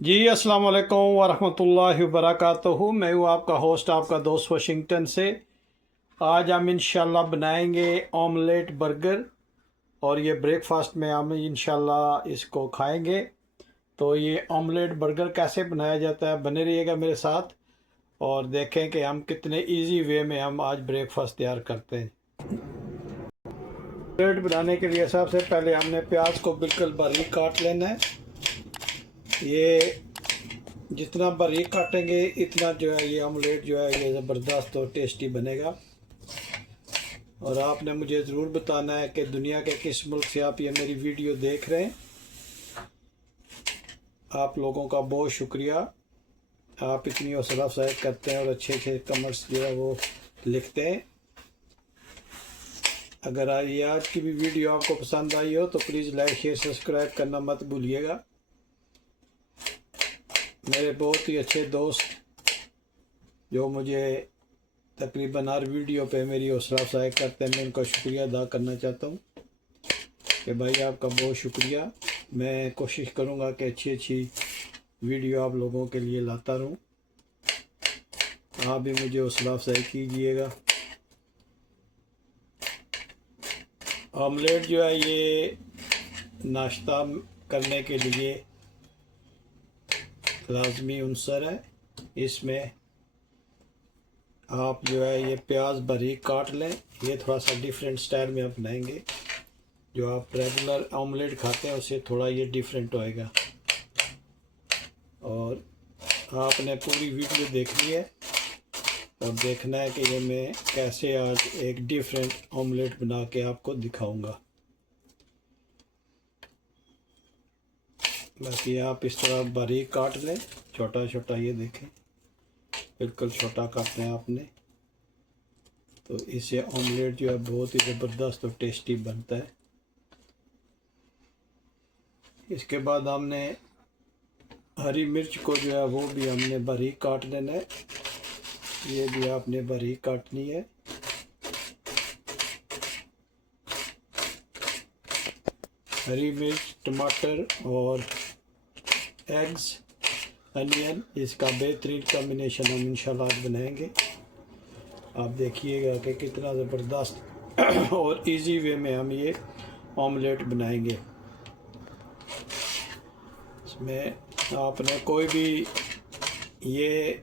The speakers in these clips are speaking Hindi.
जी अस्सलाम वालेकुम वरहमतुल्लाहि वबरकातुहू। मैं हूँ आपका होस्ट, आपका दोस्त वाशिंगटन से। आज हम इंशाल्लाह बनाएंगे ऑमलेट बर्गर और ये ब्रेकफास्ट में हम इंशाल्लाह इसको खाएंगे। तो ये ऑमलेट बर्गर कैसे बनाया जाता है, बने रहिएगा मेरे साथ और देखें कि हम कितने इजी वे में हम आज ब्रेकफास्ट तैयार करते हैं। ऑमलेट बनाने के लिए सबसे पहले हमने प्याज को बिल्कुल बारीक काट लेना है। ये जितना बारीक काटेंगे इतना जो है ये ऑमलेट जो है ये ज़बरदस्त और टेस्टी बनेगा। और आपने मुझे ज़रूर बताना है कि दुनिया के किस मुल्क से आप ये मेरी वीडियो देख रहे हैं। आप लोगों का बहुत शुक्रिया, आप इतनी हौसला अफजाई करते हैं और अच्छे अच्छे कमेंट्स जो है वो लिखते हैं। अगर ये आज की भी वीडियो आपको पसंद आई हो तो प्लीज़ लाइक शेयर सब्सक्राइब करना मत भूलिएगा। मेरे बहुत ही अच्छे दोस्त जो मुझे तकरीबन हर वीडियो पे मेरी हौसला अफजाई करते हैं, मैं उनका शुक्रिया अदा करना चाहता हूँ कि भाई आपका बहुत शुक्रिया। मैं कोशिश करूँगा कि अच्छी अच्छी वीडियो आप लोगों के लिए लाता रहूँ। आप भी मुझे हौसला अफजाई कीजिएगा। ऑमलेट जो है ये नाश्ता करने के लिए लाजमी उनसर है। इसमें आप जो है ये प्याज बारीक काट लें। ये थोड़ा सा डिफरेंट स्टाइल में आप बनाएंगे, जो आप रेगुलर ऑमलेट खाते हैं उससे थोड़ा ये डिफरेंट होएगा। और आपने पूरी वीडियो देखनी है और देखना है कि ये मैं कैसे आज एक डिफरेंट ऑमलेट बना के आपको दिखाऊंगा। बाकी आप इस तरह बारीक काट लें, छोटा छोटा, ये देखें बिल्कुल छोटा काटना है आपने। तो इससे ऑमलेट जो है बहुत ही ज़बरदस्त और टेस्टी बनता है। इसके बाद हमने हरी मिर्च को जो है वो भी हमने बारीक काट लेना है। ये भी आपने बारीक काटनी है। हरी मिर्च, टमाटर और एग्स, अनियन, इसका बेहतरीन कॉम्बिनेशन हम इंशाल्लाह आज बनाएंगे। आप देखिएगा कि कितना ज़बरदस्त और इजी वे में हम ये ऑमलेट बनाएंगे। इसमें आपने कोई भी ये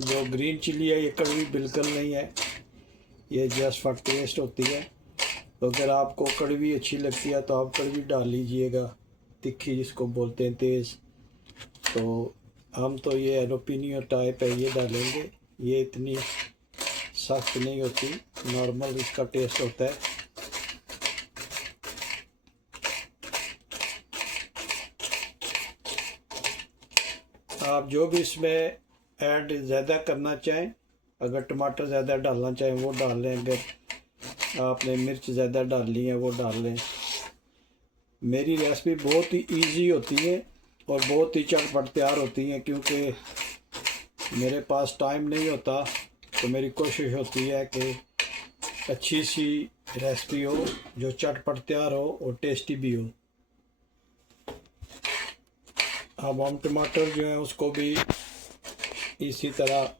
जो ग्रीन चिली है ये कड़वी बिल्कुल नहीं है, ये जस्ट फॉर टेस्ट होती है। तो अगर आपको कड़वी अच्छी लगती है तो आप कड़वी डाल लीजिएगा, तिखी जिसको बोलते हैं तेज़। तो हम तो ये एलोपिनियो टाइप है ये डालेंगे। ये इतनी सख्त नहीं होती, नॉर्मल इसका टेस्ट होता है। आप जो भी इसमें ऐड ज़्यादा करना चाहें, अगर टमाटर ज़्यादा डालना चाहें वो डाल लें, अगर आपने मिर्च ज़्यादा डालनी है वो डाल लें। मेरी रेसिपी बहुत ही इजी होती है और बहुत ही झटपट तैयार होती है, क्योंकि मेरे पास टाइम नहीं होता। तो मेरी कोशिश होती है कि अच्छी सी रेसिपी हो जो झटपट तैयार हो और टेस्टी भी हो। अब हम टमाटर जो है उसको भी इसी तरह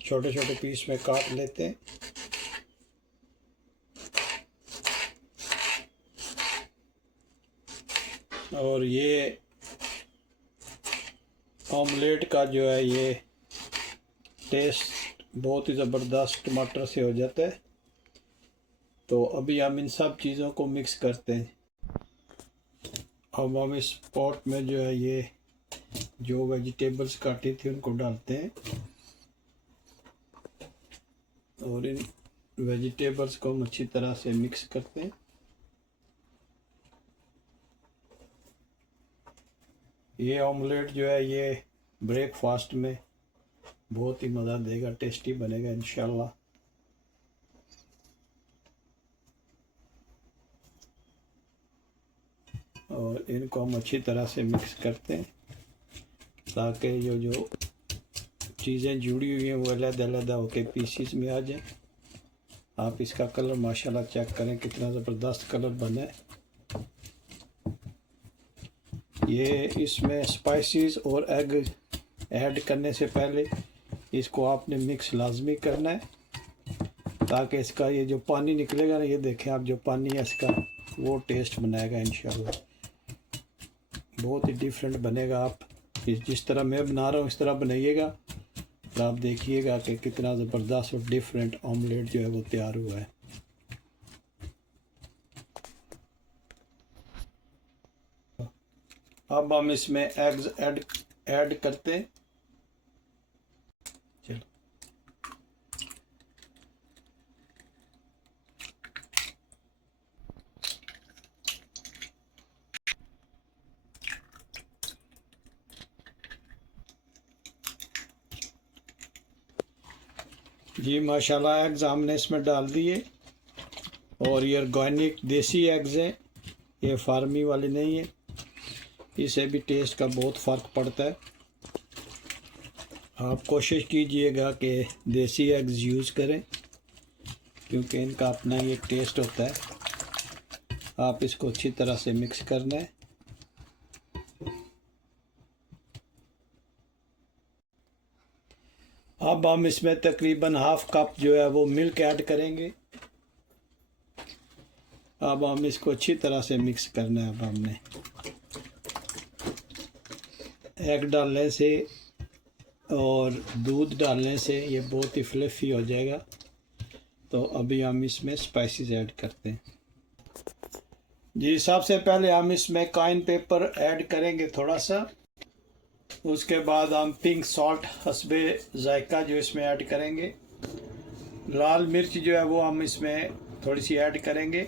छोटे छोटे पीस में काट लेते हैं। और ये ऑमलेट का जो है ये टेस्ट बहुत ही ज़बरदस्त टमाटर से हो जाता है। तो अभी हम इन सब चीज़ों को मिक्स करते हैं। अब हम इस पॉट में जो है ये जो वेजिटेबल्स काटी थी उनको डालते हैं और इन वेजिटेबल्स को हम अच्छी तरह से मिक्स करते हैं। ये ऑमलेट जो है ये ब्रेकफास्ट में बहुत ही मज़ा देगा, टेस्टी बनेगा इंशाल्लाह। और इनको हम अच्छी तरह से मिक्स करते हैं ताकि जो जो चीज़ें जुड़ी हुई हैं वो अलग अलग होके पीसीस में आ जाए। आप इसका कलर माशाल्लाह चेक करें कितना ज़बरदस्त कलर बना है। ये इसमें स्पाइसेस और एग ऐड करने से पहले इसको आपने मिक्स लाजमी करना है, ताकि इसका ये जो पानी निकलेगा ना, ये देखें आप, जो पानी है इसका वो टेस्ट बनाएगा इंशाल्लाह। बहुत ही डिफरेंट बनेगा। आप जिस तरह मैं बना रहा हूँ इस तरह बनाइएगा तो आप देखिएगा कि कितना ज़बरदस्त और डिफरेंट ऑमलेट जो है वो तैयार हुआ है। अब हम इसमें एग्स ऐड करते हैं। चलो जी, माशाल्लाह एग्स हमने इसमें डाल दिए, और ये ऑर्गेनिक देसी एग्स हैं, ये फार्मी वाले नहीं है। इससे भी टेस्ट का बहुत फ़र्क पड़ता है। आप कोशिश कीजिएगा कि देसी एग्स यूज़ करें, क्योंकि इनका अपना ही एक टेस्ट होता है। आप इसको अच्छी तरह से मिक्स करना है। अब हम इसमें तकरीबन हाफ कप जो है वो मिल्क ऐड करेंगे। अब हम इसको अच्छी तरह से मिक्स करना है। अब हमने एग डालने से और दूध डालने से ये बहुत ही फ्लफ़ी हो जाएगा। तो अभी हम इसमें स्पाइसेस ऐड करते हैं। जी, सबसे पहले हम इसमें काइन पेपर ऐड करेंगे थोड़ा सा। उसके बाद हम पिंक सॉल्ट हस्बे जायका जो इसमें ऐड करेंगे। लाल मिर्च जो है वो हम इसमें थोड़ी सी ऐड करेंगे।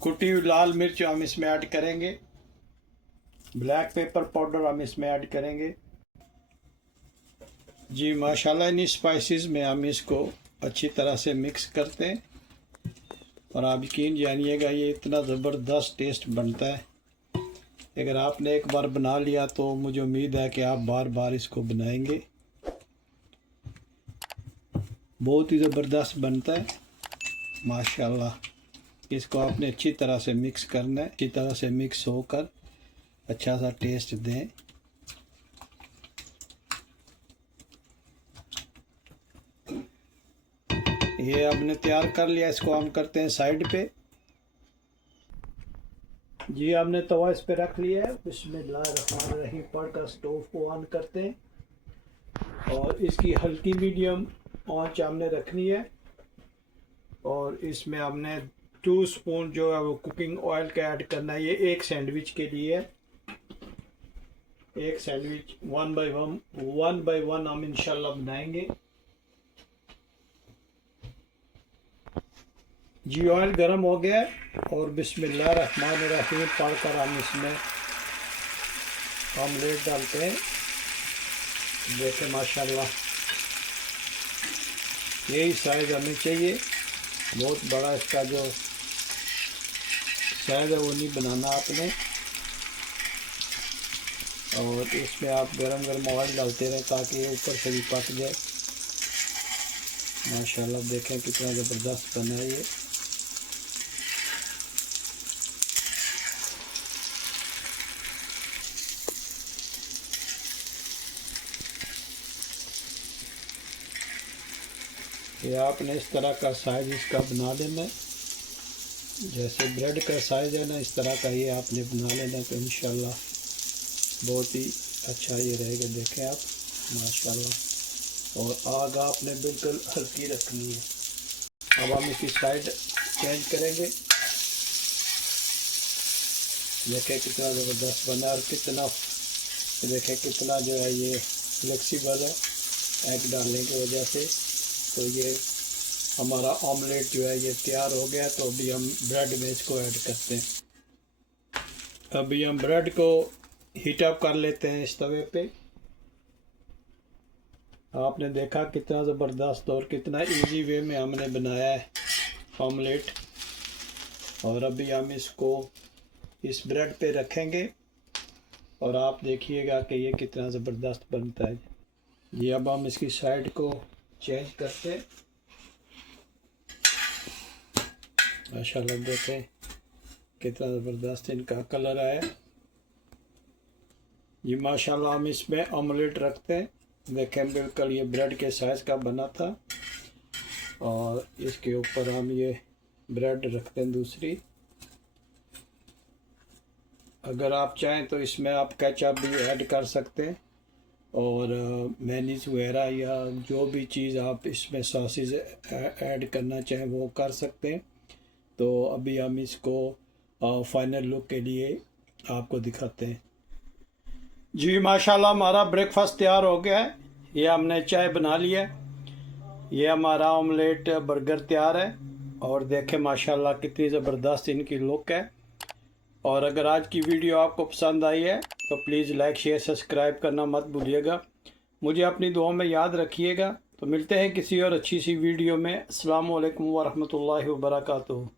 कुटी हुई लाल मिर्च हम इसमें ऐड करेंगे। ब्लैक पेपर पाउडर हम इसमें ऐड करेंगे। जी माशाल्लाह, इन स्पाइसेस में हम इसको अच्छी तरह से मिक्स करते हैं, और आप यकीन जानिएगा ये इतना ज़बरदस्त टेस्ट बनता है। अगर आपने एक बार बना लिया तो मुझे उम्मीद है कि आप बार बार इसको बनाएंगे। बहुत ही ज़बरदस्त बनता है माशाल्लाह। इसको आपने अच्छी तरह से मिक्स करना है, अच्छी तरह से मिक्स होकर अच्छा सा टेस्ट दें। ये हमने तैयार कर लिया, इसको हम करते हैं साइड पे। जी, हमने तवा इस पे रख लिया है। बिस्मिल्लाहिर्रहमानिर्रहीम पढ़कर स्टोव को ऑन करते हैं, और इसकी हल्की मीडियम आंच हमने रखनी है। और इसमें हमने 2 स्पून जो है वो कुकिंग ऑयल का ऐड करना है। ये एक सैंडविच के लिए है। एक सैंडविच वन बाय वन हम इंशाल्लाह बनाएंगे। जी, ऑयल गर्म हो गया, और बिस्मिल्लाहिर्रहमानिर्रहीम पढ़कर हम इसमें ऑमलेट डालते हैं। देखें माशाल्लाह, यही साइज़ हमें चाहिए। बहुत बड़ा इसका जो साइज़ है वो नहीं बनाना आपने। और इसमें आप गरम गरम ऑयल डालते रहें ताकि ये ऊपर से भी पक जाए। माशाल्लाह देखें कितना ज़बरदस्त बना है ये। ये आपने इस तरह का साइज़ इसका बना लेना है। जैसे ब्रेड का साइज़ है ना, इस तरह का ये आपने बना लेना, तो इंशाल्लाह बहुत ही अच्छा ये रहेगा। देखें आप माशाल्लाह। और आग आपने बिल्कुल हल्की रखनी है। अब हम इसकी साइड चेंज करेंगे। देखें कितना ज़बरदस्त बना, और कितना देखें कितना जो है ये फ्लेक्सिबल है एग डालने की वजह से। तो ये हमारा ऑमलेट जो है ये तैयार हो गया। तो अभी हम ब्रेड में इसको ऐड करते हैं। अभी हम ब्रेड को हीट अप कर लेते हैं इस तवे पे। आपने देखा कितना ज़बरदस्त और कितना इजी वे में हमने बनाया है ऑमलेट। और अभी हम इसको इस ब्रेड पे रखेंगे, और आप देखिएगा कि ये कितना ज़बरदस्त बनता है। ये अब हम इसकी साइड को चेंज करते हैं। माशाल्लाह देखें कितना ज़बरदस्त इनका कलर आया। जी माशाल्लाह हम इसमें ऑमलेट रखते हैं। देखें बिल्कुल ये ब्रेड के साइज़ का बना था और इसके ऊपर हम ये ब्रेड रखते हैं दूसरी। अगर आप चाहें तो इसमें आप केचप भी ऐड कर सकते हैं और मेयोनीज़ वगैरह या जो भी चीज़ आप इसमें सॉसेज ऐड करना चाहें वो कर सकते हैं। तो अभी हम इसको फाइनल लुक के लिए आपको दिखाते हैं। जी माशाल्लाह हमारा ब्रेकफास्ट तैयार हो गया है। ये हमने चाय बना लिया है। ये हमारा ऑमलेट बर्गर तैयार है और देखें माशाल्लाह कितनी ज़बरदस्त इनकी लुक है। और अगर आज की वीडियो आपको पसंद आई है तो प्लीज़ लाइक शेयर सब्सक्राइब करना मत भूलिएगा। मुझे अपनी दुआ में याद रखिएगा। तो मिलते हैं किसी और अच्छी सी वीडियो में। अस्सलाम वालेकुम व रहमतुल्लाहि व बरकातुहू।